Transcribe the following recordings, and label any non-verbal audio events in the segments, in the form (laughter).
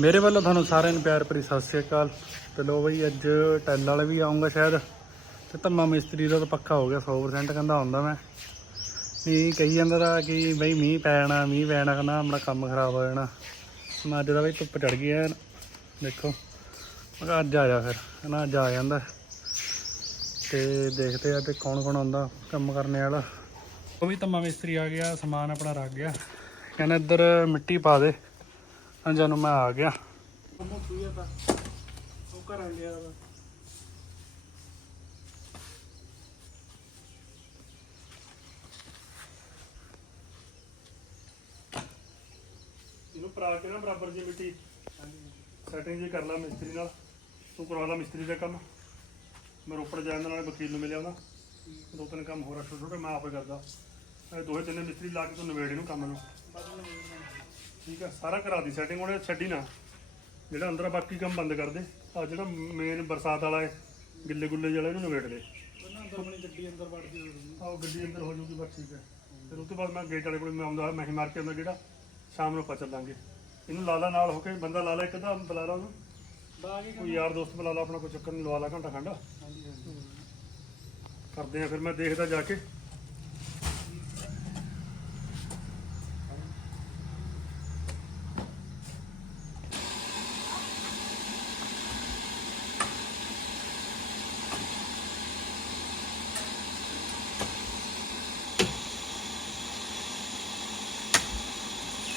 ਮੇਰੇ ਵੱਲੋਂ ਤੁਹਾਨੂੰ ਸਾਰਿਆਂ ਨੂੰ ਪਿਆਰ ਭਰੀ ਸਤਿ ਸ੍ਰੀ ਅਕਾਲ। ਤੇ ਲੋ ਬਈ, ਅੱਜ ਟੈਲ ਵਾਲੇ ਵੀ ਆਉਂਗਾ ਸ਼ਾਇਦ। ਤੇ ਧੰਮਾ ਮਿਸਤਰੀ ਦਾ ਤਾਂ ਪੱਕਾ ਹੋ ਗਿਆ 100% ਕਹਿੰਦਾ ਆਉਂਦਾ ਮੈਂ। ਨਹੀਂ ਕਹੀ ਜਾਂਦਾ ਤਾ ਕਿ ਬਈ ਮੀਂਹ ਪੈਣਾ ਮੀਂਹ ਪੈਣਾ ਕਹਿੰਦਾ ਆਪਣਾ ਕੰਮ ਖਰਾਬ ਹੋ ਜਾਣਾ। ਮੈਂ ਅੱਜ ਦਾ ਬਈ ਧੁੱਪ ਚੜ ਗਈ ਐ, ਦੇਖੋ। ਮੈਂ ਕਿਹਾ ਅੱਜ ਆ ਜਾ ਫਿਰ, ਕਹਿੰਦਾ ਅੱਜ ਆ ਜਾਂਦਾ। ਤੇ ਦੇਖਦੇ ਆ ਤੇ ਕੌਣ ਕੌਣ ਆਉਂਦਾ ਕੰਮ ਕਰਨੇ ਵਾਲਾ। ਉਹ ਵੀ ਧੰਮਾ ਮਿਸਤਰੀ ਆ ਗਿਆ, ਸਮਾਨ ਆਪਣਾ ਰੱਖ ਗਿਆ। ਕਹਿੰਦਾ ਇੱਧਰ ਮਿੱਟੀ ਪਾ ਦੇ। ਹਾਂ ਜਦੋਂ ਮੈਂ ਆ ਗਿਆ। ਉਹ ਸੂਇਆ ਤਾਂ। ਉਹ ਘਰਾਂ ਗਿਆ ਵਾ। ਇਹਨੂੰ ਪਰਾ ਕੇ ਨਾ ਬਰਾਬਰ ਜੀ ਮਿੱਟੀ। ਸੈਟਿੰਗ ਜੀ ਕਰ ਲਾ ਮਿਸਤਰੀ ਨਾਲ। ਤੂੰ ਕਰਵਾ ਲਾ ਮਿਸਤਰੀ ਦਾ ਕੰਮ। ਮੈਂ ਰੋਪੜ ਜਾਣ ਦੇ ਨਾਲ ਵਕੀਲ ਨੂੰ ਮਿਲਿਆ ਉਹਦਾ ਦੋ ਤਿੰਨ ਕੰਮ ਹੋਰ ਛੋਟੇ ਛੋਟੇ ਮੈਂ ਆਪੇ ਕਰਦਾ। ਇਹ ਦੋਹੇ ਤਿੰਨੇ ਮਿਸਤਰੀ ਲਾ ਕੇ ਤੂੰ ਨਵੇੜ ਇਹਨੂੰ ਕੰਮ ਨੂੰ। ਠੀਕ ਆ ਸਾਰਾ ਕਰਾ ਦੀ ਸੈਟਿੰਗ ਉਹਨੇ ਛੱਡੀ ਨਾ। ਜਿਹੜਾ ਅੰਦਰ ਆ ਬਾਕੀ ਕੰਮ ਬੰਦ ਕਰ ਦੇ। ਆ ਜਿਹੜਾ ਮੇਨ ਬਰਸਾਤ ਵਾਲਾ ਹੈ ਗਿੱਲੇ ਗੁੱਲੇ ਜਿਹੜਾ ਇਹਨੂੰ ਨਵੇੜ ਦੇ। ਆਪਣੀ ਗੱਡੀ ਅੰਦਰ ਵੜ ਗਈ ਆਹ ਗੱਡੀ ਅੰਦਰ ਹੋ ਜੂਗੀ ਬਸ ਠੀਕ ਹੈ ਫਿਰ ਉਸ ਤੋਂ ਬਾਅਦ ਮੈਂ ਗੇਟ ਵਾਲੇ ਕੋਲ ਮੈਂ ਆਉਂਦਾ ਮੈਂ ਹੀ ਮਾਰ ਕੇ ਆਉਂਦਾ ਜਿਹੜਾ ਸ਼ਾਮ ਨੂੰ ਆਪਾਂ ਚੱਲਾਂਗੇ। ਇਹਨੂੰ ਲਾਲਾ ਨਾਲ ਹੋ ਕੇ ਬੰਦਾ ਲਾ ਲਾ ਇੱਕ ਦਾ ਬੁਲਾ ਲਾ ਉਹਨੂੰ। ਕੋਈ ਯਾਰ ਦੋਸਤ ਬੁਲਾ ਲਾ ਆਪਣਾ ਕੋਈ ਚੱਕਰ ਨਹੀਂ ਲਵਾ ਲਾ ਘੰਟਾ ਖੰਡ। ਕਰਦੇ ਆ ਫਿਰ ਮੈਂ ਦੇਖਦਾ ਜਾ ਕੇ।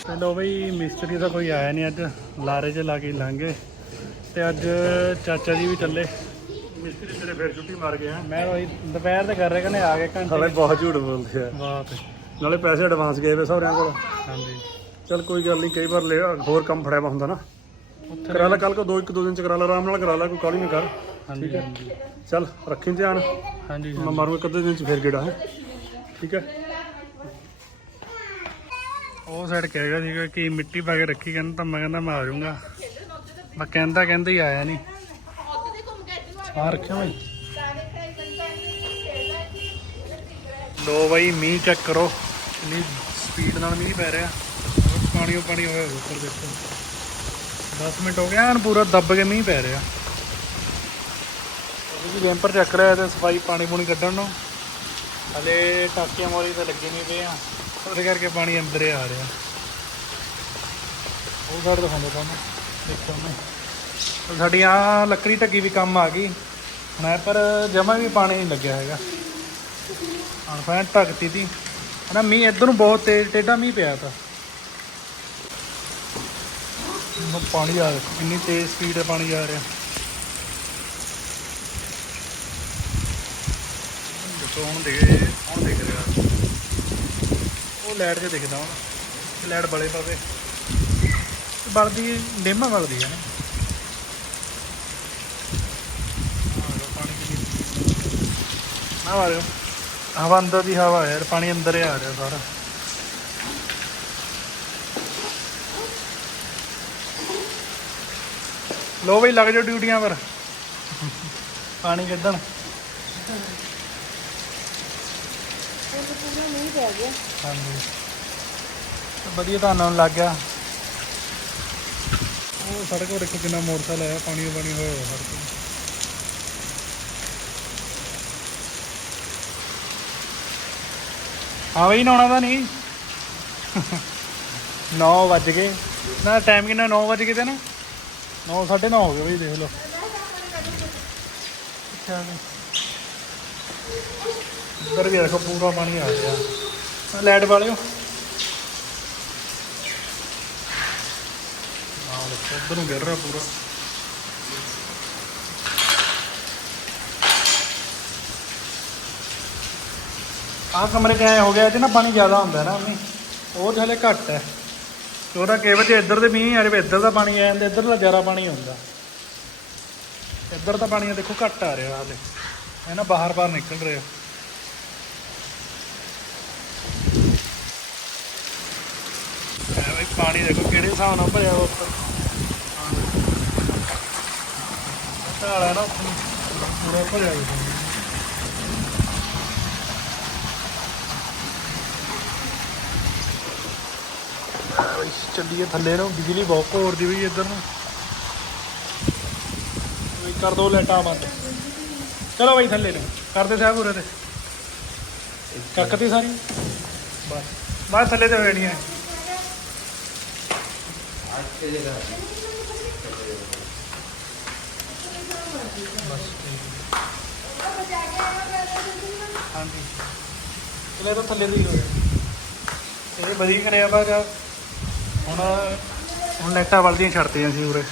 ਤੇ ਲੋ ਬਈ ਮਿਸਤਰੀ ਦਾ ਕੋਈ ਆਇਆ ਨਹੀਂ ਅੱਜ ਲਾਰੇ 'ਚ ਲਾ ਕੇ ਲਾਂਗੇ ਤੇ ਅੱਜ ਚਾਚਾ ਜੀ ਵੀ ਚੱਲੇ। ਮਿਸਤਰੀ ਤੇਰੇ ਫੇਰ ਛੁੱਟੀ ਮਾਰ ਗਏ ਆ। ਮੈਂ ਉਹੀ ਦੁਪਹਿਰ ਤੇ ਕਰ ਰਹੇ ਕਹਿੰਦੇ ਆ ਗਏ ਘੰਟੇ ਹਲੇ ਬਹੁਤ ਝੂਠ ਬੋਲਦੇ ਆ ਵਾਹ ਤੇ ਨਾਲੇ ਪੈਸੇ ਐਡਵਾਂਸ ਗਏ ਵੇ ਸਹੁਰਿਆਂ ਕੋਲ। ਹਾਂਜੀ। ਚਲ ਕੋਈ ਗੱਲ ਨਹੀਂ ਕਈ ਵਾਰ ਲੈ ਹੋਰ ਕੰਮ ਫੜਿਆ ਵਾ ਹੁੰਦਾ ਨਾ। ਕਰਾ ਲੈ ਕੱਲ ਕੋ ਦੋ ਇੱਕ ਦੋ ਦਿਨ ਚ ਕਰਾ ਲੈ ਆਰਾਮ ਨਾਲ ਕਰਾ ਲੈ ਕੋਈ ਕਾਲੀ ਨਾ ਕਰ। ਹਾਂਜੀ ਹਾਂਜੀ। ਚਲ ਰੱਖੀ ਧਿਆਨ। ਹਾਂਜੀ ਮੈਂ ਮਾਰੂ ਇੱਕ ਅੱਧੇ ਦਿਨ ਚ ਫੇਰ ਗੇੜਾ ਹੈ? ਠੀਕ ਹੈ? ਉਹ ਸਾਈਡ ਕਹਿ ਗਿਆ ਸੀਗਾ ਕਿ ਮਿੱਟੀ ਪਾ ਕੇ ਰੱਖੀ, ਕਹਿੰਦਾ ਤਾਂ ਮੈਂ ਕਹਿੰਦਾ ਮੈਂ ਆ ਜਾਊਂਗਾ। ਮੈਂ ਕਹਿੰਦਾ ਕਹਿੰਦਾ ਹੀ ਆਇਆ ਨਹੀਂ। ਸਮਾਨ ਰੱਖਿਆ ਭਾਈ ਲੋ ਬਾਈ, ਮੀਂਹ ਚੈੱਕ ਕਰੋ। ਕਿੰਨੀ ਸਪੀਡ ਨਾਲ ਮੀਂਹ ਪੈ ਰਿਹਾ। ਪਾਣੀ ਪਾਣੀ ਹੋਇਆ ਉੱਪਰ ਦੇਖੋ। 10 ਮਿੰਟ ਹੋ ਗਏ, ਐਨ ਪੂਰਾ ਦੱਬ ਕੇ ਮੀਂਹ ਪੈ ਰਿਹਾ। ਅਸੀਂ ਵੀ ਚੱਕ ਰਿਹਾ ਤੇ ਸਫ਼ਾਈ ਪਾਣੀ ਪੂਣੀ ਕੱਢਣ ਨੂੰ। ਹਲੇ ਟਾਕੀਆਂ ਮੋਰੀ ਤੇ ਲੱਗੇ ਨਹੀਂ ਪਏ ਆ ਉਹਦੇ ਕਰਕੇ ਪਾਣੀ ਅੰਦਰ ਹੀ ਆ ਰਿਹਾ। ਉਹ ਸਾਈਡ ਦਿਖਾਉਂਦਾ ਤੁਹਾਨੂੰ। ਦੇਖੋ ਮੈਂ ਸਾਡੀ ਆ ਲੱਕੜੀ ਢੱਗੀ ਵੀ ਕੰਮ ਆ ਗਈ। ਮੈਂ ਪਰ ਜਮਾ ਵੀ ਪਾਣੀ ਨਹੀਂ ਲੱਗਿਆ ਹੈਗਾ। ਹੁਣ ਫੈਨ ਢੱਕਤੀ ਤੀ। ਹਨਾ ਮੀਂਹ ਇੱਧਰ ਨੂੰ ਬਹੁਤ ਤੇਜ਼, ਟੇਢਾ ਮੀਂਹ ਪਿਆ ਤਾ। ਉਹ ਪਾਣੀ ਆ ਰਿਹਾ। ਇੰਨੀ ਤੇਜ਼ ਸਪੀਡ ਤੇ ਪਾਣੀ ਆ ਰਿਹਾ। ਦੇਖੋ ਹੁਣ ਦੇਖ ਹੁਣ ਦੇਖ ਲਾਈਟ ਤੇ ਦਿਖਦਾ ਹੁਣ ਲਾਈਟ ਬਲੇ ਪਵੇ। ਬਲਦੀ, ਡੇਮਾ ਬਲਦੀ ਹੈ ਨਾ। ਆ ਰਿਹਾ ਹਵਾ। ਅੰਦਰ ਦੀ ਹਵਾ ਯਾਰ, ਪਾਣੀ ਅੰਦਰ ਹੀ ਆ ਰਿਹਾ ਸਾਰਾ। ਲੋ ਬਈ, ਲੱਗ ਜਾਓ ਡਿਊਟੀਆਂ ਪਰ। ਪਾਣੀ ਕੱਢਣ। ਹਾਂਜੀ। ਤੇ ਵਧੀਆ ਤਾਂ ਨਾਲ ਲੱਗ ਗਿਆ। ਉਹ ਸੜਕ ਉੱਤੇ ਦੇਖੋ ਕਿੰਨਾ ਮੋਟਰਸਾਈਕਲ ਆਇਆ, ਪਾਣੀ ਪਾਣੀ ਹੋਇਆ ਹੋਇਆ ਸੜਕ ਤੇ। ਹਾਂ ਬਈ ਨਹਾਉਣਾ ਤਾਂ ਨਹੀਂ। (laughs) 9 ਵੱਜ ਗਏ। ਨਾ ਟਾਈਮ ਕਿੰਨਾ? 9 ਵੱਜ ਗਏ ਤੇ ਨਾ। 9 9:30 ਹੋ ਗਏ ਬਈ, ਦੇਖ ਲਓ। ਅੱਛਾ ਜੀ। ਇੱਧਰ ਵੀ ਦੇਖੋ ਪੂਰਾ ਪਾਣੀ ਆ ਗਿਆ। ਆਹ ਲਾਈਟ ਵਾਲਿਓ ਆਹ ਦੇਖੋ ਉੱਧਰ ਨੂੰ ਗਿਰ ਰਿਹਾ ਪੂਰਾ। ਆਹ ਕਮਰੇ 'ਚ ਹੋ ਗਿਆ, ਇਹਦੇ ਨਾ ਪਾਣੀ ਜ਼ਿਆਦਾ ਹੁੰਦਾ ਨਾ ਮੰਮੀ ਉਹ ਤੇ ਹਲੇ ਘੱਟ ਹੈ। ਤੇ ਉਹਦਾ ਕਈ ਵਾਰ ਇੱਧਰ ਦੇ ਮੀਂਹ ਆ ਜਾਵੇ ਇੱਧਰ ਦਾ ਪਾਣੀ ਆ ਜਾਂਦਾ, ਇੱਧਰ ਦਾ ਜ਼ਿਆਦਾ ਪਾਣੀ ਆਉਂਦਾ ਇੱਧਰ ਦਾ ਪਾਣੀ ਆ ਦੇਖੋ ਘੱਟ ਆ ਰਿਹਾ ਹਾਲੇ ਇਹ ਨਾ ਬਾਹਰ ਬਾਹਰ ਨਿਕਲ ਰਿਹਾ ਐ ਬਈ ਪਾਣੀ ਦੇਖੋ ਕਿਹੜੇ ਹਿਸਾਬ ਨਾਲ ਭਰਿਆ ਹੋਇਆ ਉੱਪਰ। ਢਾਲਾ ਨਾ ਪੂਰਾ ਭਰਿਆ ਹੋਇਆ। ਚੱਲੀਏ ਥੱਲੇ ਨੂੰ, ਬਿਜਲੀ ਬਹੁਤ ਘੋਰਦੀ ਵੀ ਇੱਧਰ ਨੂੰ। ਕਰ ਦੋ ਲੈਟਾਂ ਬੰਦ। ਚਲੋ ਬਾਈ ਥੱਲੇ ਨੂੰ। ਕਰਦੇ ਸਾਹਿਬ ਉਰੇ ਤੇ। ਕੱਕਤੀ ਸਾਰੀ। ਬਸ। ਬਸ ਥੱਲੇ ਤੇ ਹੋਣੀ ਹੈ ਬਸ। ਠੀਕ ਹਾਂਜੀ। ਚਲੇ ਤਾਂ ਥੱਲੇ ਦੀ ਹੋ ਗਿਆ। ਇਹ ਵਧੀਆ ਕਰਿਆ ਵਾ ਜਾਂ ਹੁਣ ਹੁਣ ਲਾਈਟਾਂ ਵੱਲਦੀਆਂ ਛੱਡਤੀਆਂ ਸੀ ਉਰੇ।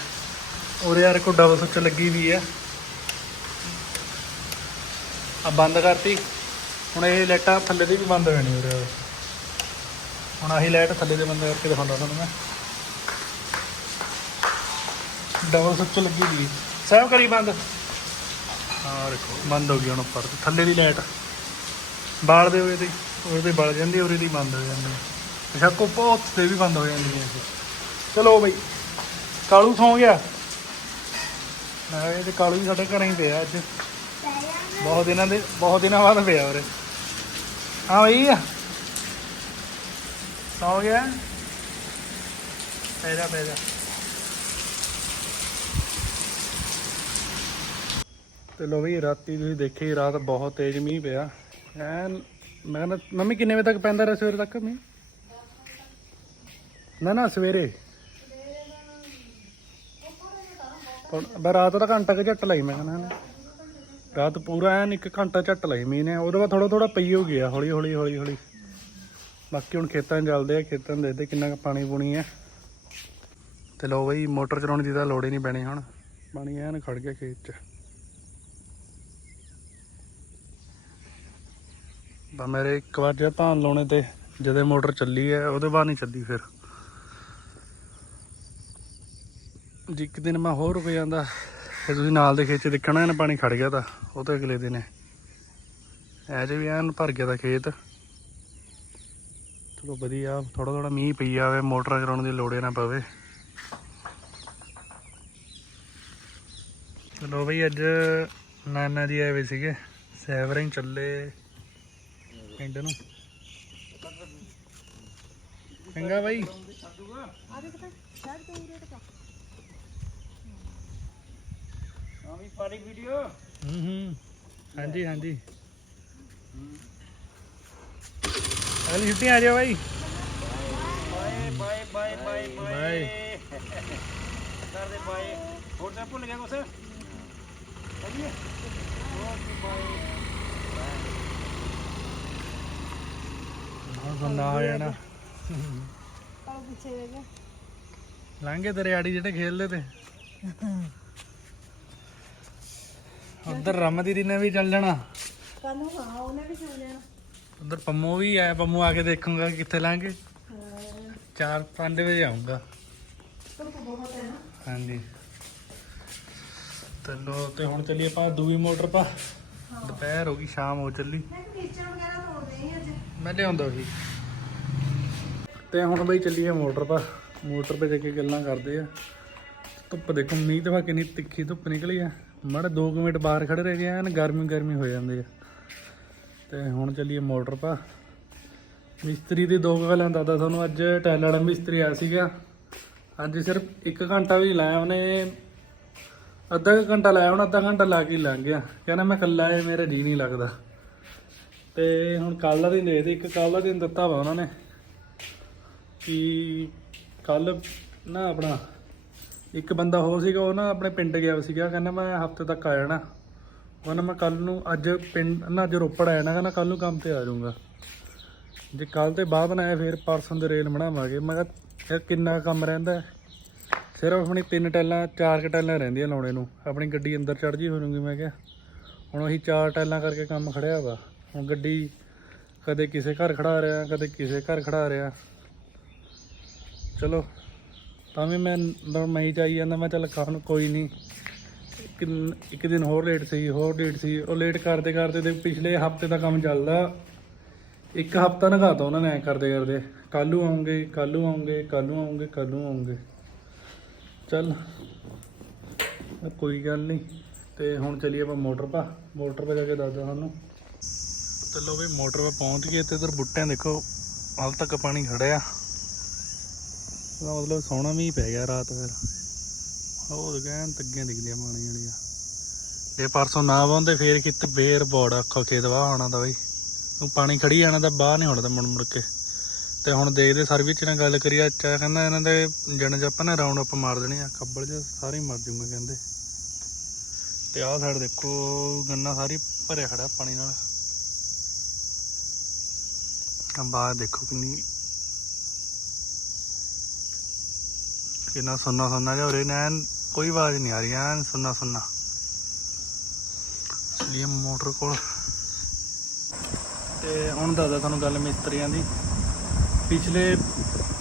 ਉਰੇ ਯਾਰ ਕੋ ਡਬਲ ਸੁੱਚ ਲੱਗੀ ਵੀ ਆ। ਆ ਬੰਦ ਕਰਤੀ। ਹੁਣ ਇਹ ਲਾਈਟਾਂ ਥੱਲੇ ਦੀ ਵੀ ਬੰਦ ਹੋ ਉਰੇ। ਹੁਣ ਆਹੀ ਲਾਈਟ ਥੱਲੇ ਦੇ ਬੰਦ ਕਰਕੇ ਦਿਖਾਉਂਦਾ ਤੁਹਾਨੂੰ ਮੈਂ। ਡਬਲ ਸੁੱਚ ਲੱਗੀ ਵੀ ਸਹਿਬ ਕਰੀ ਬੰਦ। ਹਾਂ ਦੇਖੋ, ਬੰਦ ਹੋ ਗਈ ਹੁਣ ਉੱਪਰ ਥੱਲੇ ਦੀ ਲਾਈਟ। ਬਾਲ ਦੇ ਹੋਏ ਤੇ ਉਹਦੇ ਬਲ ਜਾਂਦੀ, ਉਰੇ ਦੀ ਬੰਦ ਹੋ ਜਾਂਦੀ ਅੱਛਾ ਕੋ ਬਹੁਤ ਵੀ ਬੰਦ ਹੋ ਜਾਂਦੀ ਹੈ ਚਲੋ ਬਈ, ਕਾਲੂ ਸੌਂ ਗਿਆ। ਮੈਂ ਕਿਹਾ ਇਹ ਤੇ ਕਾਲੂ ਵੀ ਸਾਡੇ ਘਰੇ ਹੀ ਪਿਆ ਅੱਜ। ਬਹੁਤ ਦਿਨਾਂ ਦੇ ਬਹੁਤ ਦਿਨਾਂ ਬਾਅਦ ਪਿਆ ਉਰੇ। ਹਾਂ ਬਈ। ਸੌਂ ਗਿਆ। ਪੈ ਜਾ ਪੈ ਜਾ। ਤੇ ਲੋ ਵੀ ਰਾਤੀ ਤੁਸੀਂ ਦੇਖੀ ਰਾਤ ਬਹੁਤ ਤੇਜ਼ ਮੀਂਹ ਪਿਆ। ਐਨ ਮੈਂ ਮੰਮੀ ਕਿੰਨੇ ਵਜੇ ਤੱਕ ਪੈਂਦਾ ਰਿਹਾ ਸਵੇਰੇ ਤੱਕ ਮੀਂਹ? ਨਾ ਨਾ ਸਵੇਰੇ। ਬਸ ਰਾਤ ਦਾ ਘੰਟਾ ਕੁ ਝੱਟ ਲਈ ਮੈਂ ਕਹਿੰਦਾ। ਰਾਤ ਪੂਰਾ ਐਨ ਇੱਕ ਘੰਟਾ ਝੱਟ ਲਈ ਮੀਂਹ ਨੇ, ਉਹਦੇ ਬਾਅਦ ਥੋੜਾ ਥੋੜਾ ਪਈ ਹੋ ਗਿਆ ਹੌਲੀ ਹੌਲੀ ਹੌਲੀ ਹੌਲੀ। ਬਾਕੀ ਹੁਣ ਖੇਤਾਂ ਚੱਲਦੇ ਆ, ਖੇਤਾਂ 'ਚ ਦੇਖਦੇ ਕਿੰਨਾ ਕੁ ਪਾਣੀ ਪੂਣੀ ਹੈ ਤੇ ਲੋ ਬਈ, ਮੋਟਰ ਚਲਾਉਣ ਦੀ ਤਾਂ ਲੋੜ ਹੀ ਨਹੀਂ ਪੈਣੀ ਹੁਣ। ਪਾਣੀ ਐਨ ਖੜ ਗਿਆ ਖੇਤ 'ਚ। ਬਾ ਮੇਰੇ ਇੱਕ ਵਾਰ ਜੇ ਧਾਨ ਲਾਉਣੇ ਤੇ, ਜਦੇ ਮੋਟਰ ਚੱਲੀ ਹੈ ਉਹਦੇ ਬਾਅਦ ਨਹੀਂ ਚੱਲੀ ਫਿਰ। ਜੇ ਇੱਕ ਦਿਨ ਮੈਂ ਹੋਰ ਰੁਕ ਜਾਂਦਾ ਫਿਰ ਤੁਸੀਂ ਨਾਲ ਦੇ ਖੇਤ 'ਚ ਦੇਖਣਾ, ਇਹਨਾਂ ਪਾਣੀ ਖੜ ਗਿਆ ਤਾਂ, ਉਹ ਤਾਂ ਅਗਲੇ ਦਿਨ ਹੈ। ਐ ਜੇ ਵੀ ਐਨ ਭਰ ਗਿਆ ਤਾਂ ਖੇਤ। ਚਲੋ ਵਧੀਆ ਥੋੜਾ ਥੋੜਾ ਮੀਂਹ ਪਈ ਜਾਵੇ, ਮੋਟਰਾਂ ਚਲਾਉਣ ਦੀ ਲੋੜ ਹੀ ਨਾ ਪਵੇ। ਚਲੋ ਬਈ, ਅੱਜ ਨਾਨਾ ਜੀ ਆਏ ਹੋਏ ਸੀਗੇ, ਸੈਵਰਿੰਗ ਚੱਲੇ ਪਿੰਡ ਨੂੰ। ਚੰਗਾ ਬਾਈ। ਹੂੰ ਹੂੰ। ਹਾਂਜੀ ਹਾਂਜੀ। ਅਗਲੀ ਛੁੱਟੀ ਆ ਜਾਓ ਬਾਈ। Bye bye bye bye bye. ਕਰਦੇ ਬਾਏ। ਹੋਰ ਤਾਂ ਭੁੱਲ ਗਿਆ ਕੁਛ? ਚੱਲੀਏ ਹਾਂ ਬੰਦਾ ਹੋ ਜਾਣਾ। ਪਾਉ ਪਿੱਛੇ ਰਹਿ ਗਿਆ। ਲੰਘੇ ਤੇਰੇ ਆੜੀ ਜਿਹੜੇ ਖੇਲਦੇ ਤੇ। (laughs) ਉਧਰ ਰਮ ਦੀਦੀ ਨੇ ਵੀ ਚੱਲ ਜਾਣਾ। ਨੂੰ ਹਾਂ ਉਹਨੇ ਵੀ ਸੁਣ ਜਾਣਾ। ਉਧਰ ਪੰਮੋ ਵੀ ਆਇਆ ਪੰਮੋ ਆ ਕੇ ਦੇਖੂਗਾ ਕਿੱਥੇ ਲੰਘੇ 4-5 ਵਜੇ ਆਉਂਗਾ ਧੁੱਪ ਬਹੁਤ ਹੈ ਨਾ। ਹਾਂਜੀ। ਤੇ ਲੋ ਤੇ ਹੁਣ ਚੱਲੀਏ ਆਪਾਂ ਦੂਜੀ ਮੋਟਰ ਪਾ। ਦੁਪਹਿਰ ਹੋ ਗਈ ਸ਼ਾਮ ਹੋ ਚੱਲੀ। ਮੈਂ ਲਿਆਉਂਦਾ ਉਹੀ। ਤੇ ਹੁਣ ਬਈ ਚੱਲੀਏ ਮੋਟਰ ਪਾ। ਮੋਟਰ 'ਤੇ ਜਾ ਕੇ ਗੱਲਾਂ ਕਰਦੇ ਆ। ਧੁੱਪ ਦੇਖੋ ਮੀਂਹ ਦਵਾ ਕਿੰਨੀ ਤਿੱਖੀ ਧੁੱਪ ਨਿਕਲੀ ਆ। ਮਾੜਾ 2 ਮਿੰਟ ਬਾਹਰ ਖੜੇ ਰਹਿ ਗਏ ਐਨ ਗਰਮੀ ਗਰਮੀ ਹੋ ਜਾਂਦੀ ਆ। ਤੇ ਹੁਣ ਚੱਲੀਏ ਮੋਟਰ ਪਾ। ਮਿਸਤਰੀ ਦੀ ਦੋ ਕੁ ਗੱਲਾਂ ਦੱਸਦਾ ਤੁਹਾਨੂੰ, ਅੱਜ ਟੈਲ ਵਾਲਾ ਮਿਸਤਰੀ ਆ ਸੀਗਾ। ਅੱਜ ਸਿਰਫ 1 ਘੰਟਾ ਵੀ ਲਾਇਆ ਉਹਨੇ। ਅੱਧਾ ਕੁ ਘੰਟਾ ਲਾਇਆ ਹੁਣ, ਅੱਧਾ ਘੰਟਾ ਲਾ ਕੇ ਹੀ ਲੰਘ ਗਿਆ। ਕਹਿੰਦਾ ਮੈਂ ਇਕੱਲਾ ਏ, ਮੇਰਾ ਜੀ ਨਹੀਂ ਲੱਗਦਾ। ਤੇ ਹੁਣ ਕੱਲ ਦਾ ਦਿਨ ਦੇਖਦੇ, ਇੱਕ ਕੱਲ ਦਾ ਦਿਨ ਦਿੱਤਾ ਵਾ ਉਹਨਾਂ ਨੇ। ਕਿ ਕੱਲ ਨਾ ਆਪਣਾ ਇੱਕ ਬੰਦਾ ਹੋ ਸੀਗਾ, ਉਹ ਨਾ ਆਪਣੇ ਪਿੰਡ ਗਿਆ ਸੀਗਾ, ਕਹਿੰਦਾ ਮੈਂ ਹਫ਼ਤੇ ਤੱਕ ਆ ਜਾਣਾ। ਉਹਨਾਂ ਮੈਂ ਕੱਲ ਨੂੰ ਅੱਜ ਪਿੰਡ, ਨਾ ਅੱਜ ਰੋਪੜ ਆਇਆ ਨਾ, ਕਹਿੰਦਾ ਕੱਲ ਨੂੰ ਕੰਮ ਤੇ ਆ ਜਾਊਂਗਾ। ਜੇ ਕੱਲ ਤੇ ਬਾਅਦ ਨਾ ਆਇਆ, ਫਿਰ ਪਰਸੋਂ ਦੇ ਰੇਲ ਬਣਾਵਾਂਗੇ। ਮੈਂ ਕਿਹਾ, ਯਾਰ ਕਿੰਨਾ ਕੰਮ ਰਹਿੰਦਾ ਸਿਰਫ ਆਪਣੀ ਤਿੰਨ ਟੈਲਾਂ, ਚਾਰ ਕੁ ਟੈਲਾਂ ਰਹਿੰਦੀਆਂ ਲਾਉਣੇ ਨੂੰ। ਆਪਣੀ ਗੱਡੀ ਅੰਦਰ ਚੜ ਜੀ ਹੋਣਗੀ ਮੈਂ ਕਿਹਾ। ਹੁਣ ਅਸੀਂ ਚਾਰ ਟੈਲਾਂ ਕਰਕੇ ਕੰਮ ਖੜਿਆ ਵਾ। ਹੁਣ ਗੱਡੀ ਕਦੇ ਕਿਸੇ ਘਰ ਖੜਾ ਰਿਹਾ, ਕਦੇ ਕਿਸੇ ਘਰ ਖੜਾ ਰਿਹਾ। ਚਲੋ ਤਾਂ ਵੀ ਮੈਂ ਬ- ਮੈਂ ਹੀ ਚਾਹੀ ਜਾਂਦਾ, ਮੈਂ ਚੱਲ ਖਾਣ ਕੋਈ ਨਹੀਂ ਇੱਕ ਇੱਕ ਦਿਨ ਹੋਰ ਲੇਟ ਸੀ, ਹੋਰ ਲੇਟ ਸੀ। ਉਹ ਲੇਟ ਕਰਦੇ ਕਰਦੇ ਤੇ ਪਿਛਲੇ ਹਫ਼ਤੇ ਦਾ ਕੰਮ ਚੱਲਦਾ। ਇੱਕ ਹਫਤਾ ਨਗਾਤਾ ਉਹਨਾਂ ਨੇ ਐ ਕਰਦੇ ਕਰਦੇ। ਕੱਲੂ ਆਉਂਗੇ ਕੱਲੂ ਆਉਂਗੇ ਕੱਲੂ ਆਉਂਗੇ ਕੱਲੂ ਆਉਂਗੇ। ਚੱਲ ਅ ਕੋਈ ਗੱਲ ਨਹੀਂ ਤੇ ਹੁਣ ਚਲੀਏ ਆਪਾਂ ਮੋਟਰ ਪਾ। ਮੋਟਰ ਪਾ ਜਾ ਕੇ ਦੱਸਦਾ ਸਾਨੂੰ ਤੇ ਲੋ ਵੀ ਮੋਟਰ ਪਾ ਪਹੁੰਚ ਗਏ ਤੇ ਇਧਰ ਬੁੱਟਿਆਂ ਦੇਖੋ। ਹਾਲ ਤੱਕ ਪਾਣੀ ਖੜਿਆ ਉਹਦਾ ਮਤਲਬ ਸੋਹਣਾ ਵੀ ਪੈ ਗਿਆ ਰਾਤ ਫਿਰ। ਉਹ ਗੈਨ ਤੱਗੀਆਂ ਦਿਖਦੀਆਂ ਪਾਣੀ ਵਾਲੀਆਂ। ਜੇ ਪਰਸੋਂ ਨਾ ਵਾਉਂਦੇ ਫੇਰ ਕਿਤੇ, ਫੇਰ ਬੋੜ ਅੱਖੋ ਖੇਤ ਵਾਹ ਹੋਣਾ ਤਾਂ ਬਈ। ਉਹ ਪਾਣੀ ਖੜੀ ਜਾਣਾ ਤਾਂ ਬਾਹਰ ਨਹੀਂ ਹੋਣਾ ਤਾਂ ਮੁੜ ਮੁੜ ਕੇ। ਤੇ ਹੁਣ ਦੇਖਦੇ ਸਰਵਿਸ ਨਾਲ ਗੱਲ ਕਰੀ ਅੱਛਾ ਕਹਿੰਦਾ ਇਹਨਾਂ ਦੇ ਜਣ ਆਪਾਂ ਨੇ ਰਾਉਂਡ ਅਪ ਮਾਰ ਦੇਣੇ ਆ ਕੱਬਲ ਚ ਸਾਰੇ ਮਰ ਜੂਗੇ ਕਹਿੰਦੇ। ਤੇ ਆਹ ਸਾਈਡ ਦੇਖੋ, ਗੰਨਾ ਸਾਰੀ ਭਰਿਆ ਖੜਾ ਪਾਣੀ ਨਾਲ। ਬਾਹਰ ਦੇਖੋ ਕਿੰਨੀ ਕਿੰਨਾ ਸੁੰਨਾ ਸੁੰਨਾ ਜਿਹਾ ਉਰੇ ਨੈਨ ਕੋਈ ਆਵਾਜ਼ ਨਹੀਂ ਆ ਰਹੀ, ਐਨ ਸੁੰਨਾ ਸੁੰਨਾ। ਚਲਿਏ ਮੋਟਰ ਕੋਲ। ਤੇ ਹੁਣ ਦੱਸਦਾ ਤੁਹਾਨੂੰ ਗੱਲ ਮਿਸਤਰੀਆਂ ਦੀ। ਪਿਛਲੇ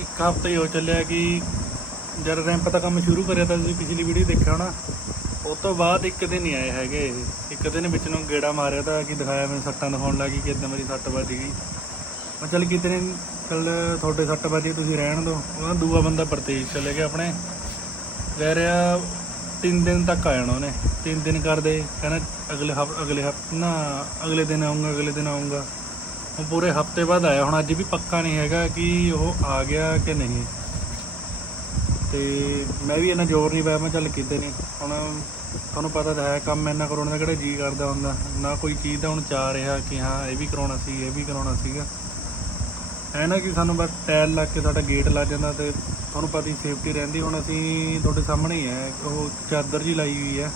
ਇੱਕ ਹਫ਼ਤਾ ਹੀ ਹੋ ਚੱਲਿਆ ਕਿ ਜਦ ਰੈਂਪ ਦਾ ਕੰਮ ਸ਼ੁਰੂ ਕਰਿਆ ਤਾਂ ਤੁਸੀਂ ਪਿਛਲੀ ਵੀਡੀਓ ਦੇਖਿਆ ਹੋਣਾ। ਉਸ ਤੋਂ ਬਾਅਦ ਇੱਕ ਦਿਨ ਹੀ ਆਏ ਹੈਗੇ ਇਹ। ਇੱਕ ਦਿਨ ਵਿੱਚ ਨੂੰ ਗੇੜਾ ਮਾਰਿਆ ਤਾਂ ਕਿ ਦਿਖਾਇਆ ਮੈਨੂੰ ਸੱਟਾਂ ਦਿਖਾਉਣ ਲੱਗੀ ਕਿ ਇਦਾਂ ਮੇਰੀ ਸੱਟ ਵੱਜ ਗਈ। ਮੈਂ ਚੱਲ ਕਿਤੇ ਨੇ ਚੱਲ ਤੁਹਾਡੇ ਸੱਟ ਵੱਜੀ ਤੁਸੀਂ ਰਹਿਣ ਦਿਓ। ਉਹਨਾਂ ਦੂਆ ਬੰਦਾ ਪ੍ਰਤੀਕ ਚਲੇ ਗਿਆ ਆਪਣੇ। ਰਹਿ ਰਿਹਾ, ਤਿੰਨ ਦਿਨ ਤੱਕ ਆ ਜਾਣਾ ਉਹਨੇ। ਤਿੰਨ ਦਿਨ ਕਰਦੇ, ਕਹਿੰਦਾ ਅਗਲੇ ਹਫ, ਅਗਲੇ ਹਫ਼ਤੇ ਨਾ, ਅਗਲੇ ਦਿਨ ਆਉਂਗਾ ਅਗਲੇ ਦਿਨ ਆਉਂਗਾ ਉਹ ਪੂਰੇ ਹਫ਼ਤੇ ਬਾਅਦ ਆਇਆ। ਹੁਣ ਅੱਜ ਵੀ ਪੱਕਾ ਨਹੀਂ ਹੈਗਾ ਕਿ ਉਹ ਆ ਗਿਆ ਕਿ ਨਹੀਂ। ਤੇ ਮੈਂ ਵੀ ਇਹਨਾਂ ਜ਼ੋਰ ਨਹੀਂ ਪਾਇਆ, ਮੈਂ ਚੱਲ ਕਿਤੇ ਨਹੀਂ। ਹੁਣ ਤੁਹਾਨੂੰ ਪਤਾ ਤਾਂ ਹੈ, ਕੰਮ ਇੰਨਾ ਕਰਾਉਣ ਦਾ ਕਿਹੜਾ ਜੀ ਕਰਦਾ ਹੁੰਦਾ। ਨਾ ਕੋਈ ਚੀਜ਼ ਦਾ ਹੁਣ ਚਾਹ ਰਿਹਾ ਕਿ ਹਾਂ, ਇਹ ਵੀ ਕਰਾਉਣਾ ਸੀ, ਇਹ ਵੀ ਕਰਾਉਣਾ ਸੀਗਾ। ਹੈ ਨਾ ਕਿ ਸਾਨੂੰ ਬਸ ਟਾਇਲ ਲੱਗ ਕੇ ਸਾਡਾ ਗੇਟ ਲੱਗ ਜਾਂਦਾ ਤੇ ਤੁਹਾਨੂੰ ਪਤਾ ਹੀ ਸੇਫਟੀ ਰਹਿੰਦੀ, ਹੁਣ ਅਸੀਂ ਤੁਹਾਡੇ ਸਾਹਮਣੇ ਹੀ ਹੈ, ਉਹ ਚਾਦਰ ਜੀ ਲਾਈ ਹੋਈ ਹੈ।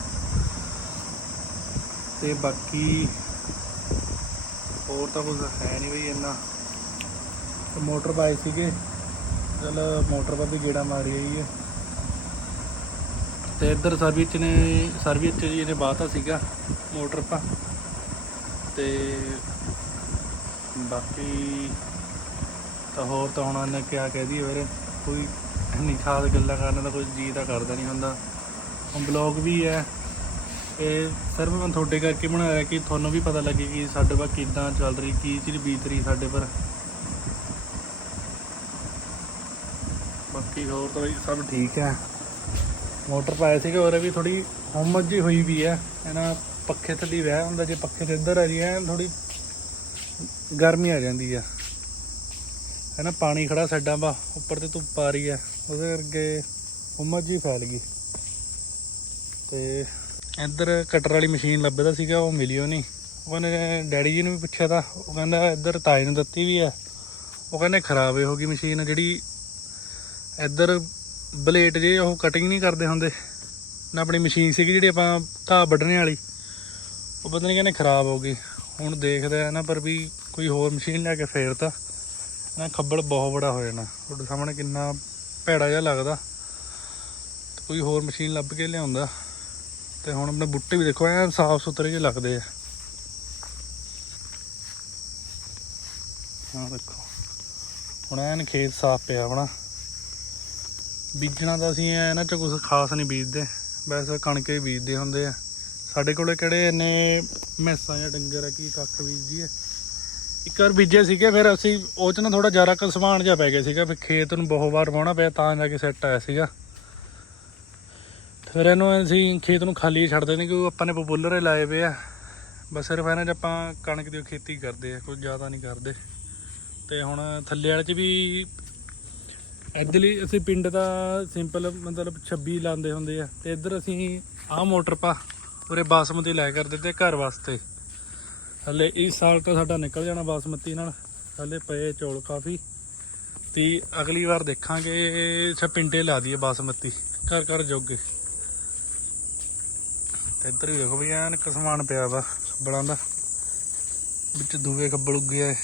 ਤੇ ਬਾਕੀ ਹੋਰ ਤਾਂ ਕੁਝ ਹੈ ਨਹੀਂ ਬਈ ਇੰਨਾ। ਮੋਟਰ ਪਾਏ ਸੀਗੇ, ਚਲ ਮੋਟਰ ਪਰ ਵੀ ਗੇੜਾ ਮਾਰੀ ਆਈ ਹੈ। ਤੇ ਇੱਧਰ ਸਰਵਿਸ ਨੇ, ਸਰਵਿਸ ਚ ਜੀ ਇਹਨੇ ਬਾਤਾ ਸੀਗਾ ਮੋਟਰ ਪਾ। ਤੇ ਬਾਕੀ ਤਾਂ ਹੋਰ ਤਾਂ ਹੁਣ ਇਹਨੇ ਕਿਆ ਕਹਿ ਦਈਏ ਵੀਰੇ, ਕੋਈ ਇੰਨੀ ਖਾਸ ਗੱਲਾਂ ਕਰਨ ਦਾ ਕੋਈ ਜੀ ਤਾਂ ਕਰਦਾ ਨਹੀਂ ਹੁੰਦਾ। ਹੁਣ ਬਲੌਗ ਵੀ ਹੈ। ਇਹ ਸਿਰਫ ਮੈਂ ਤੁਹਾਡੇ ਕਰਕੇ ਬਣਾਇਆ ਕਿ ਤੁਹਾਨੂੰ ਵੀ ਪਤਾ ਲੱਗੇ ਕਿ ਸਾਡੇ ਬਾਅਦ ਕਿੱਦਾਂ ਚੱਲ ਰਹੀ, ਕੀ ਚੀਜ਼ ਬੀਤ ਰਹੀ ਸਾਡੇ ਪਰ। ਬਾਕੀ ਹੋਰ ਤਾਂ ਸਭ ਠੀਕ ਹੈ। ਮੋਟਰ ਪਾਇਆ ਸੀਗਾ ਉਹਰੇ ਵੀ ਥੋੜੀ ਹੁਮਸ ਜੀ ਹੋਈ ਵੀ ਹੈ। ਇਹਨਾਂ ਪੱਖੇ ਥੱਲੇ ਵਹਿ ਹੁੰਦਾ ਜੇ ਪੱਖੇ ਦੇ ਇੱਧਰ ਆ ਜੀ ਐ ਥੋੜੀ ਗਰਮੀ ਆ ਜਾਂਦੀ ਆ। ਹੈ ਨਾ, ਪਾਣੀ ਖੜਾ ਸਾਡਾ ਵਾ, ਉੱਪਰ ਤੇ ਧੁੱਪ ਆ ਰਹੀ ਹੈ। ਉਹਦੇ ਕਰਕੇ ਹੁਮਸ ਜੀ ਫੈਲ ਗਈ। ਤੇ ਇੱਧਰ ਕਟਰ ਵਾਲੀ ਮਸ਼ੀਨ ਲੱਭਦਾ ਸੀਗਾ, ਉਹ ਮਿਲੀ ਉਹ ਨਹੀਂ। ਉਹ ਕਹਿੰਦੇ, ਡੈਡੀ ਜੀ ਨੂੰ ਵੀ ਪੁੱਛਿਆ ਤਾਂ, ਉਹ ਕਹਿੰਦਾ, ਇੱਧਰ ਤਾਏ ਨੂੰ ਦਿੱਤੀ ਵੀ ਹੈ। ਉਹ ਕਹਿੰਦੇ, ਖਰਾਬ ਹੋ ਗਈ ਮਸ਼ੀਨ, ਜਿਹੜੀ ਇੱਧਰ ਬਲੇਟ ਜੇ ਉਹ ਕਟਿੰਗ ਨਹੀਂ ਕਰਦੇ ਹੁੰਦੇ। ਨਾ ਆਪਣੀ ਮਸ਼ੀਨ ਸੀਗੀ ਜਿਹੜੀ ਆਪਾਂ ਘਾਹ ਵੱਢਣੇ ਵਾਲੀ। ਉਹ ਪਤਾ ਨਹੀਂ ਕਹਿੰਦੇ, ਖਰਾਬ ਹੋ ਗਈ। ਹੁਣ ਦੇਖਦੇ ਆ ਨਾ, ਪਰ ਵੀ ਕੋਈ ਹੋਰ ਮਸ਼ੀਨ ਲੈ ਕੇ ਫੇਰ ਤਾਂ ਨਾ ਖੱਬਲ ਬਹੁਤ ਬੜਾ ਹੋ ਜਾਣਾ। ਤੁਹਾਡੇ ਸਾਹਮਣੇ ਕਿੰਨਾ ਭੈੜਾ ਜਿਹਾ ਲੱਗਦਾ। ਕੋਈ ਹੋਰ ਮਸ਼ੀਨ ਲੱਭ ਕੇ ਲਿਆਉਂਦਾ। ਤੇ ਹੁਣ ਆਪਣੇ ਬੁੱਟੇ ਵੀ ਦੇਖੋ, ਐਨ ਸਾਫ਼ ਸੁਥਰੇ ਜਿਹੇ ਲੱਗਦੇ ਆ। ਹਾਂ ਦੇਖੋ, ਹੁਣ ਐਨ ਖੇਤ ਸਾਫ਼ ਪਿਆ ਆਪਣਾ। ਬੀਜਣਾ ਤਾਂ ਅਸੀਂ ਇਹਨਾਂ ਚ ਕੁਝ ਖਾਸ ਨਹੀਂ ਬੀਜਦੇ। ਵੈਸੇ ਕਣਕ ਹੀ ਬੀਜਦੇ ਹੁੰਦੇ ਆ। ਸਾਡੇ ਕੋਲੇ ਕਿਹੜੇ ਇੰਨੇ ਮੈਸਾਂ ਜਾਂ ਡੰਗਰ ਆ, ਕੀ ਕੱਖ ਬੀਜਦੀਏ ਇੱਕ ਵਾਰ ਬੀਜੇ ਸੀਗੇ, ਫਿਰ ਅਸੀਂ ਉਹ ਚ ਨਾ ਥੋੜਾ ਜ਼ਿਆਦਾ ਕਸਮਾਨ ਜਿਹਾ ਪੈ ਗਿਆ ਸੀਗਾ ਫਿਰ ਖੇਤ ਨੂੰ ਬਹੁਤ ਵਾਰ ਵਾਹੁਣਾ ਪਿਆ ਤਾਂ ਜਾ ਕੇ ਸੈੱਟ ਆਇਆ ਸੀਗਾ। ਫਿਰ ਇਹਨੂੰ ਅਸੀਂ ਖੇਤ ਨੂੰ ਖਾਲੀ ਛੱਡ ਦਿੰਦੇ ਨਹੀਂ ਕਿਉਂਕਿ ਆਪਾਂ ਨੇ ਪਪੂਲਰ ਲਾਏ ਪਏ ਆ। ਬਸ ਸਿਰਫ ਇਹਨਾਂ 'ਚ ਆਪਾਂ ਕਣਕ ਦੀ ਖੇਤੀ ਕਰਦੇ ਆ ਕੁਝ ਜ਼ਿਆਦਾ ਨਹੀਂ ਕਰਦੇ। ਤੇ ਹੁਣ ਥੱਲੇ ਵਾਲੇ 'ਚ ਵੀ ਇੱਧਰਲੀ ਅਸੀਂ ਪਿੰਡ ਦਾ ਸਿੰਪਲ ਮਤਲਬ 26 ਲਾਉਂਦੇ ਹੁੰਦੇ ਆ, ਤੇ ਇੱਧਰ ਅਸੀਂ ਆਹ ਮੋਟਰ ਪਾ, ਉਰੇ ਬਾਸਮਤੀ ਲੈ ਕਰ ਦਿੱਤੇ ਘਰ ਵਾਸਤੇ। ਹਲੇ ਇਸ ਸਾਲ ਤਾਂ ਸਾਡਾ ਨਿਕਲ ਜਾਣਾ ਬਾਸਮਤੀ ਨਾਲ। ਹਲੇ ਪਏ ਚੌਲ ਕਾਫੀ। ਤੇ ਅਗਲੀ ਵਾਰ ਦੇਖਾਂਗੇ, ਅੱਛਾ, ਪਿੰਡੇ ਲਾ ਦਈਏ ਬਾਸਮਤੀ। ਘਰ ਘਰ ਜੋਗੇ। ਤੇ ਇੱਧਰ ਵੀ ਦੇਖੋ ਵੀ ਐਨ ਕਸਮਾਨ ਪਿਆ ਵਾ ਖੱਬਲਾਂ ਦਾ। ਵਿੱਚ ਦੂਏ ਖੱਬਲ ਉੱਗੇ ਆ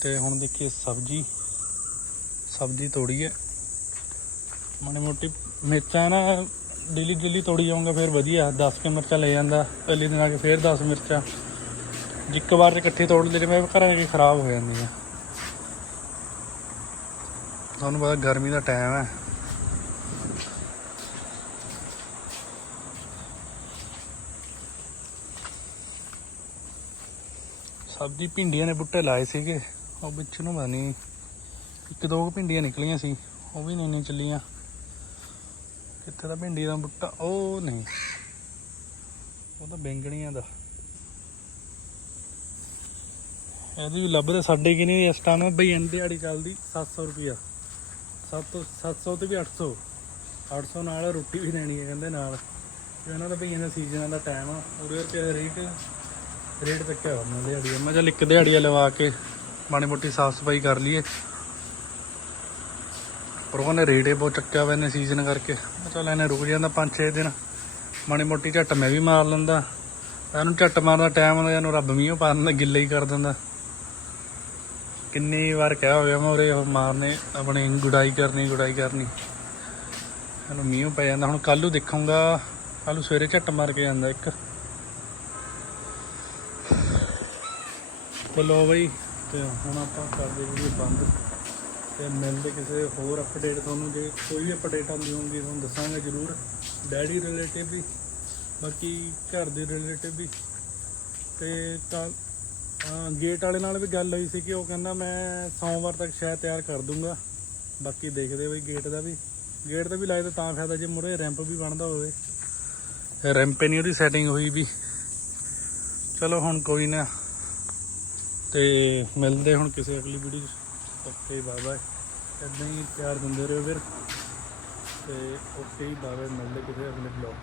ਤੇ ਹੁਣ ਦੇਖੀਏ ਸਬਜੀ। ਸਬਜੀ ਤੋੜੀ ਹੈ ਮਾੜੀ ਮੋਟੀ ਮਿਰਚਾਂ ਨਾ ਡੇਲੀ ਡੇਲੀ ਤੋੜੀ ਜਾਊਂਗਾ ਫਿਰ ਵਧੀਆ। 10 ਕੇ ਮਿਰਚਾਂ ਲੈ ਜਾਂਦਾ ਪਹਿਲੇ ਦਿਨ ਆ ਕੇ ਫਿਰ 10 ਮਿਰਚਾਂ। ਇੱਕ ਵਾਰ ਇਕੱਠੇ ਤੋੜ ਲਏ ਮੈਂ ਘਰਾਂ ਕੇ ਖਰਾਬ ਹੋ ਜਾਂਦੀਆਂ। ਤੁਹਾਨੂੰ ਪਤਾ ਗਰਮੀ ਦਾ ਟਾਈਮ ਹੈ। ਸਬਜ਼ੀ ਭਿੰਡੀਆਂ ਦੇ ਬੁੱਟੇ ਲਾਏ ਸੀਗੇ ਉਹ ਵਿੱਚ ਨੂੰ ਪਤਾ ਨਹੀਂ ਇੱਕ ਦੋ ਭਿੰਡੀਆਂ ਨਿਕਲੀਆਂ ਸੀ ਉਹ ਵੀ ਨਹੀਂ ਨਹੀਂ ਚੱਲੀਆਂ। ਕਿੱਥੇ ਦਾ ਭਿੰਡੀ ਦਾ ਬੁੱਟਾ, ਉਹ ਨਹੀਂ। ਉਹ ਤਾਂ ਬੈਂਗਣੀਆਂ ਦਾ। ਇਹਦੀ ਵੀ ਲੱਭਦੇ ਸਾਡੇ ਕੀ ਨਹੀਂ ਇਸ ਟਾਈਮ ਬਈ ਐਨ ਦਿਹਾੜੀ ਚੱਲਦੀ 700 ਰੁਪਿਆ 700 700 ਤੇ ਵੀ 800 800 ਨਾਲ ਰੋਟੀ ਵੀ ਦੇਣੀ ਹੈ ਕਹਿੰਦੇ ਨਾਲ। ਇਹਨਾਂ ਦਾ ਭਈਆਂ ਦਾ ਸੀਜ਼ਨਾਂ ਦਾ ਟਾਈਮ ਆ ਉਹਦੇ ਕਰਕੇ ਰੇਟ ਰੇਟ ਚੱਕਿਆ ਉਹਨਾਂ ਦਿਹਾੜੀ ਮੈਂ ਚੱਲ ਇੱਕ ਦਿਹਾੜੀ ਲਵਾ ਕੇ ਮਾੜੀ ਮੋਟੀ ਸਾਫ਼ ਸਫ਼ਾਈ ਕਰ ਲਈਏ। ਪਰ ਉਹਨੇ ਰੇਟ ਬਹੁਤ ਚੱਕਿਆ ਵਾ ਇਹਨੇ ਸੀਜ਼ਨ ਕਰਕੇ। ਚਲ ਇਹਨੇ ਰੁਕ ਜਾਂਦਾ 5-6 ਦਿਨ। ਮਾੜੀ ਮੋਟੀ ਝੱਟ ਮੈਂ ਵੀ ਮਾਰ ਲੈਂਦਾ। ਇਹਨੂੰ ਝੱਟ ਮਾਰਨ ਦਾ ਟਾਈਮ ਹੁੰਦਾ, ਇਹਨੂੰ ਰੱਬ ਮੀਂਹ ਪਾ ਦਿੰਦਾ, ਗਿੱਲਾ ਹੀ ਕਰ ਦਿੰਦਾ। ਕਿੰਨੀ ਵਾਰ ਕਿਹਾ ਹੋਇਆ ਮੈਂ ਉਰੇ ਮਾਰਨੇ, ਆਪਣੀ ਗੁਡਾਈ ਕਰਨੀ ਗੁਡਾਈ ਕਰਨੀ। ਇਹਨੂੰ ਮੀਂਹ ਪੈ ਜਾਂਦਾ। ਹੁਣ ਕੱਲੂ ਨੂੰ ਦੇਖੂੰਗਾ। ਕੱਲ੍ਹ ਸਵੇਰੇ ਝੱਟ ਮਾਰ ਕੇ ਜਾਂਦਾ ਇੱਕ। ਚਲੋ ਬਈ, ਤੇ ਹੁਣ ਆਪਾਂ ਕਰਦੇ ਵੀਡੀਓ ਬੰਦ। ਤੇ ਮਿਲਦੇ ਕਿਸੇ ਹੋਰ ਅਪਡੇਟ ਤੁਹਾਨੂੰ, ਜੇ ਕੋਈ ਵੀ ਅਪਡੇਟ ਆਉਂਦੀ ਹੋਊਗੀ, ਤੁਹਾਨੂੰ ਦੱਸਾਂਗੇ ਜ਼ਰੂਰ। ਡੈਡੀ ਰਿਲੇਟਿਵ ਵੀ ਬਾਕੀ ਘਰ ਦੇ ਰਿਲੇਟਿਵ ਵੀ ਤੇ ਕੱਲ ਗੇਟ ਵਾਲੇ ਨਾਲ ਵੀ ਗੱਲ ਹੋਈ ਸੀ ਕਿ ਉਹ ਕਹਿੰਦਾ, ਮੈਂ ਸੋਮਵਾਰ ਤੱਕ ਸ਼ਾਇਦ ਤਿਆਰ ਕਰ ਦੂੰਗਾ। ਬਾਕੀ ਦੇਖਦੇ ਬਈ ਗੇਟ ਦਾ ਵੀ। ਗੇਟ ਦਾ ਵੀ ਲਾਏ ਤਾਂ ਫਾਇਦਾ ਜੇ ਮੁਰੇ ਰੈਂਪ ਵੀ ਬਣਦਾ ਹੋਵੇ। ਰੈਂਪ ਨਹੀਂ ਉਹਦੀ ਸੈਟਿੰਗ ਹੋਈ ਵੀ। ਚਲੋ ਹੁਣ ਕੋਈ ਨਾ। ਤੇ ਮਿਲਦੇ ਹੁਣ ਕਿਸੇ ਅਗਲੀ ਵੀਡੀਓ 'ਚ। ਓਕੇ ਬਾਏ ਬਾਏ ਇਦਾਂ ਹੀ ਪਿਆਰ ਦਿੰਦੇ ਰਹੋ ਫਿਰ ਤੇ ਓਕੇ ਬਾਏ ਬਾਏ ਮਿਲਦੇ ਕਿਸੇ ਅਗਲੇ ਬਲੌਗ